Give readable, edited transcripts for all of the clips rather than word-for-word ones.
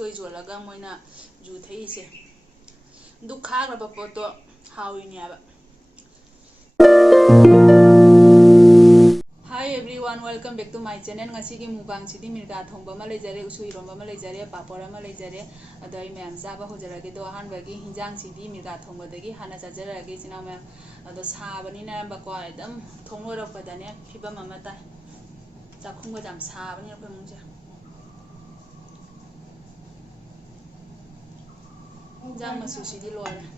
उसोई जोलगा Moina जू थैसे दु खाग्रबा पोतो हाउइनियाबा। Hi everyone, welcome back to my channel. ngasi मुगांग सिदी मिर्गा थोंबा मा लेजरे, उसु इरोंबा मा लेजरे, पापड़ मा लेजरे। अदो आई मैम चाबा होजरगे दो अहानबगी हिंजांग सिदी मिर्गा थोंबदगी हाना चाजरगे चिना मैम। अदो साबनिना बको एकदम थोंलोरपदने फिबम अमा ताय। चाखुंगा जाम साबनि अखोय मुंजे। हिंजांग मसु सिदी लोरे।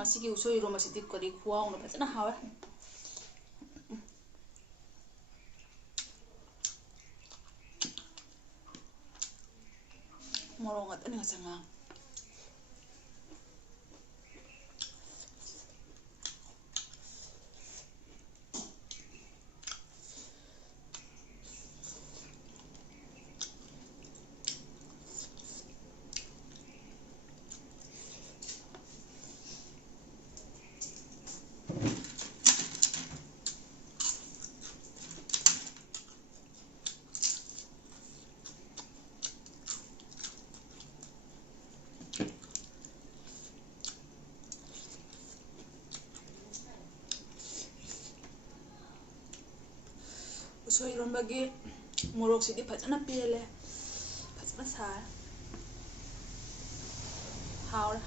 ngasi usoi ro masiti kori kuang no phajana hawa morong atani ngasanga usoi rombagi morok sidi phajana pele phajana sar haura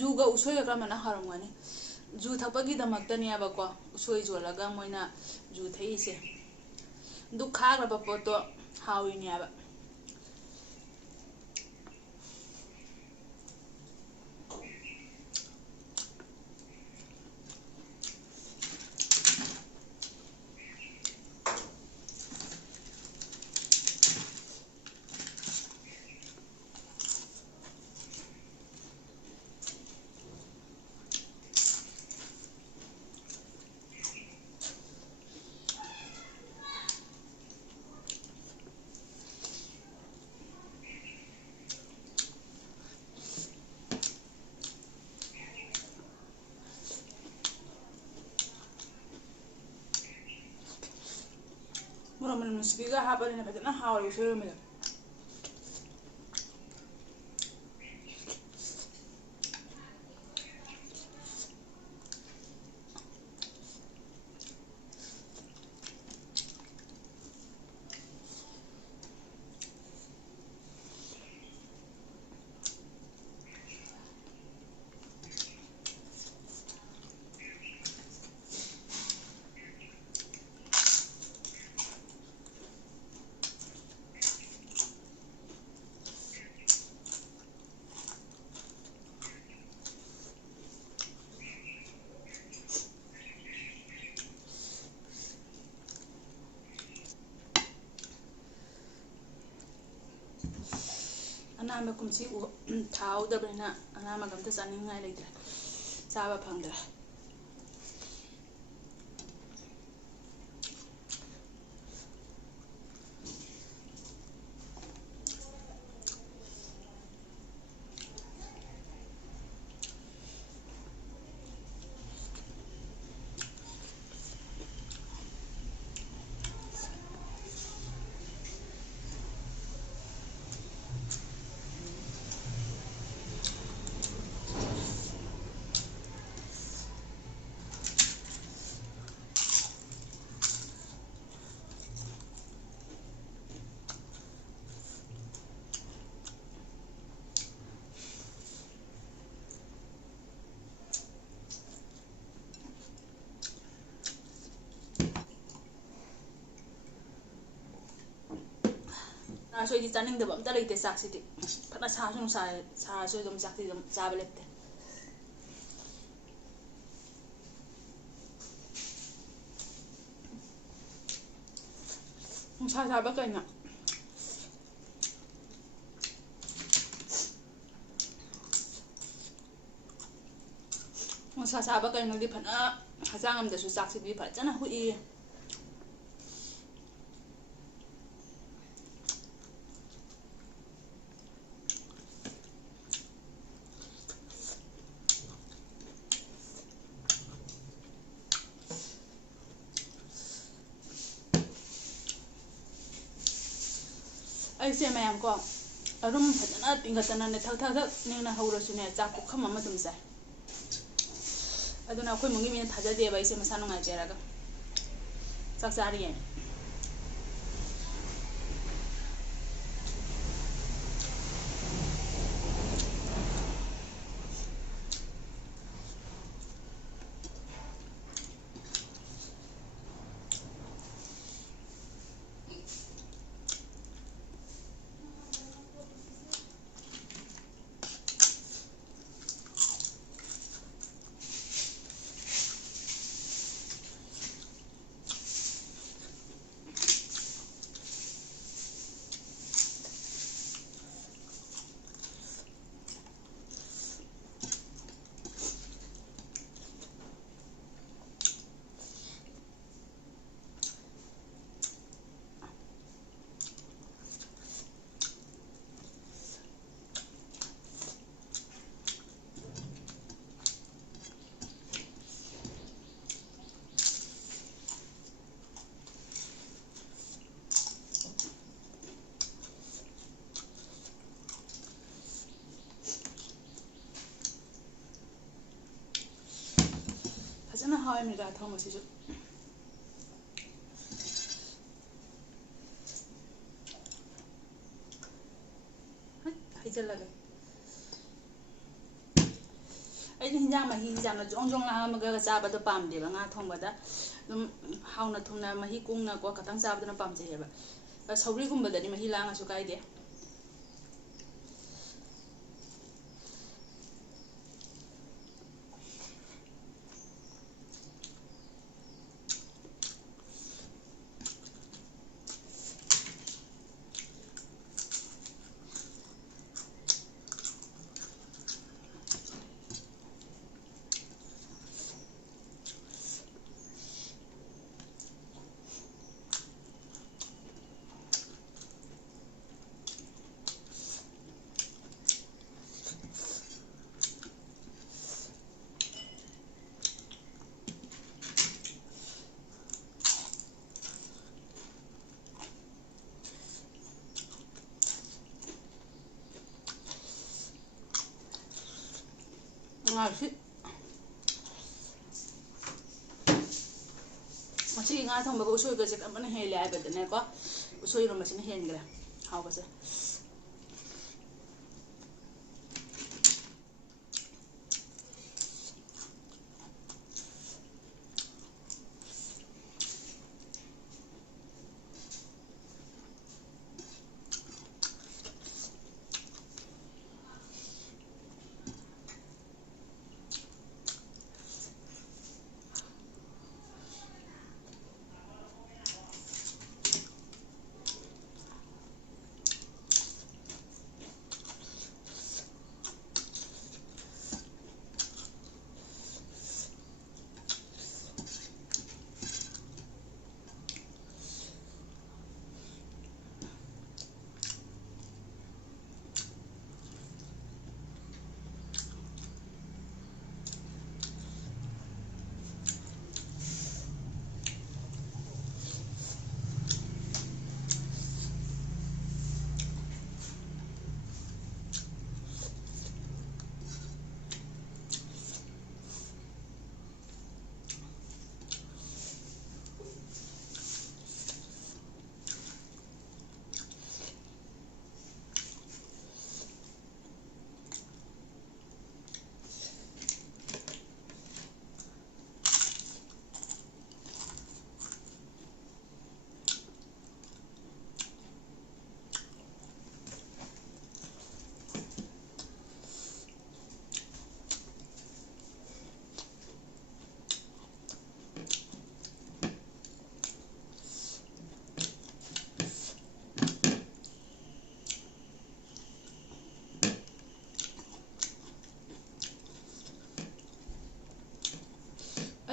juga usoi ga mana haramani जू थपगी दमक्तनी बको उसोई जोलगा मोइना जू थैसे दु खाग्रबा पोतो हाउइनियाबा। Mura mun musbiga habari na patana hawari usoi mila anama kumsi thau dabrina anama gamta saningai leidra chaba phangdra ꯁꯥꯔꯁꯨ ꯑꯩꯗꯤ ꯆꯥꯅꯤꯡꯗꯕ ꯑꯝꯇ ꯂꯩꯇꯦ ꯆꯥꯛꯁꯤꯗꯤ ꯐꯅ ꯁꯥꯔꯁꯨ ꯁꯥꯔꯁꯨ ꯑꯗꯨꯝ ꯆꯥꯛꯇꯤ ꯑꯗꯨꯝ ꯆꯥꯕ ꯂꯦꯞꯇꯦ ꯅꯨꯡꯁꯥ ꯁꯥꯕ ꯀꯩꯅꯣ ꯅꯨꯡꯁꯥ ꯁꯥꯕ ꯀꯩꯅꯣꯗꯤ ꯐꯅ ꯍꯛꯆꯥꯡ ꯑꯃꯗꯁꯨ ꯆꯥꯛꯁꯤꯗꯤ ꯐꯖꯅ ꯍꯨꯏꯌꯦ ꯑꯩꯁꯦ ꯃꯌꯥꯝ ꯀꯣ ꯑꯗꯨꯝ ꯐꯖꯅ ꯇꯤꯡꯈꯠꯇꯅꯅꯦ ꯊꯛ ꯅꯤꯡꯅ ꯍꯧꯔꯁꯨꯅꯦ ꯆꯥꯛ ꯄꯨꯈꯝ ꯑꯃ ꯑꯗꯨꯝ ꯆꯥꯏ ꯑꯗꯨꯅ ꯑꯩꯈꯣꯏ ꯏꯃꯨꯡꯒꯤ ꯃꯤꯅ ꯊꯥꯖꯗꯦꯕ ꯑꯩꯁꯦ ꯃꯁꯥ ꯅꯨꯡꯉꯥꯏꯖꯔꯒ ꯆꯥꯛ ꯆꯥꯔꯤꯌꯦ ꯐꯖꯅ ꯍꯥꯎꯋꯦ ꯃꯤꯔꯒꯥ ꯊꯣꯡꯕꯁꯤꯁꯨ ꯍꯩꯖꯤꯜꯂꯒ ꯑꯩꯗꯤ ꯍꯤꯟꯖꯥꯡ ꯃꯍꯤ ꯌꯥꯝꯅ ꯖꯣꯡ ꯖꯣꯡ ꯂꯥꯡꯉꯒ ꯆꯥꯕꯗꯣ ꯄꯥꯝꯗꯦꯕ ꯉꯥ ꯊꯣꯡꯕꯗ ꯑꯗꯨꯝ ꯍꯥꯎꯅ ꯊꯨꯝꯅ ꯃꯍꯤ ꯀꯨꯡꯅꯀꯣ ꯈꯇꯪ ꯆꯥꯕꯗꯨꯅ ꯄꯥꯝꯖꯩꯌꯦꯕ ꯁꯧꯒ꯭ꯔꯤꯒꯨꯝꯕꯗꯗꯤ ꯃꯍꯤ ꯂꯥꯡꯉꯁꯨ ꯀꯥꯏꯗꯦ ꯃꯁꯤꯒꯤ ꯉꯥ ꯊꯣꯡꯕꯒ ꯎꯁꯣꯏꯒꯁꯦ ꯀꯔꯝꯕꯅ ꯍꯦꯜꯂꯦ ꯍꯥꯏꯕꯗꯅꯦꯀꯣ ꯎꯁꯣꯏ ꯏꯔꯣꯝꯕꯁꯤꯅ ꯍꯦꯟꯈ꯭ꯔꯦ ꯍꯥꯎꯕꯁꯦ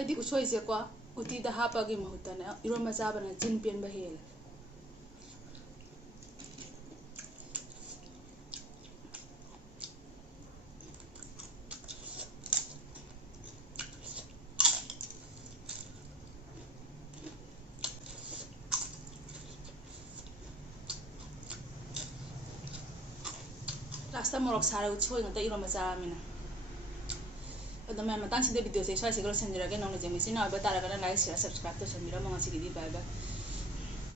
ꯑꯩꯗꯤ ꯎꯁꯣꯏꯁꯦꯀꯣ ꯎꯇꯤꯗ ꯍꯥꯞꯄꯒꯤ ꯃꯍꯨꯠꯇꯅꯦ ꯏꯔꯣꯟꯕ ꯆꯥꯕꯅ ꯆꯤꯟ ꯄꯦꯟꯕ ꯍꯦꯜꯂꯦ ꯂꯥꯁꯇ ꯃꯣꯔꯣꯛ ꯁꯥꯔꯒ ꯎꯁꯣꯏ ꯉꯥꯛꯇ ꯏꯔꯣꯟꯕ ꯆꯥꯔꯃꯤꯅ ꯑꯗꯣ ꯃꯌꯥꯝ ꯃꯇꯥꯡꯁꯤꯗ ꯚꯤꯗꯤꯑꯣꯁꯦ ꯁ꯭ꯋꯥꯏꯁꯤꯒ ꯂꯣꯏꯁꯤꯟꯖꯔꯒꯦ ꯅꯧꯅ ꯌꯦꯡꯕꯤꯁꯤꯅ ꯑꯣꯏꯕ ꯇꯥꯔꯒꯅ ꯂꯥꯏꯛ ꯁꯤꯌꯔ ꯁꯕꯁꯀ꯭ꯔꯥꯏꯕ ꯇꯧꯁꯟꯕꯤꯔꯝꯃꯣ ꯉꯁꯤꯒꯤꯗꯤ ꯕꯥꯏ ꯕꯥꯏ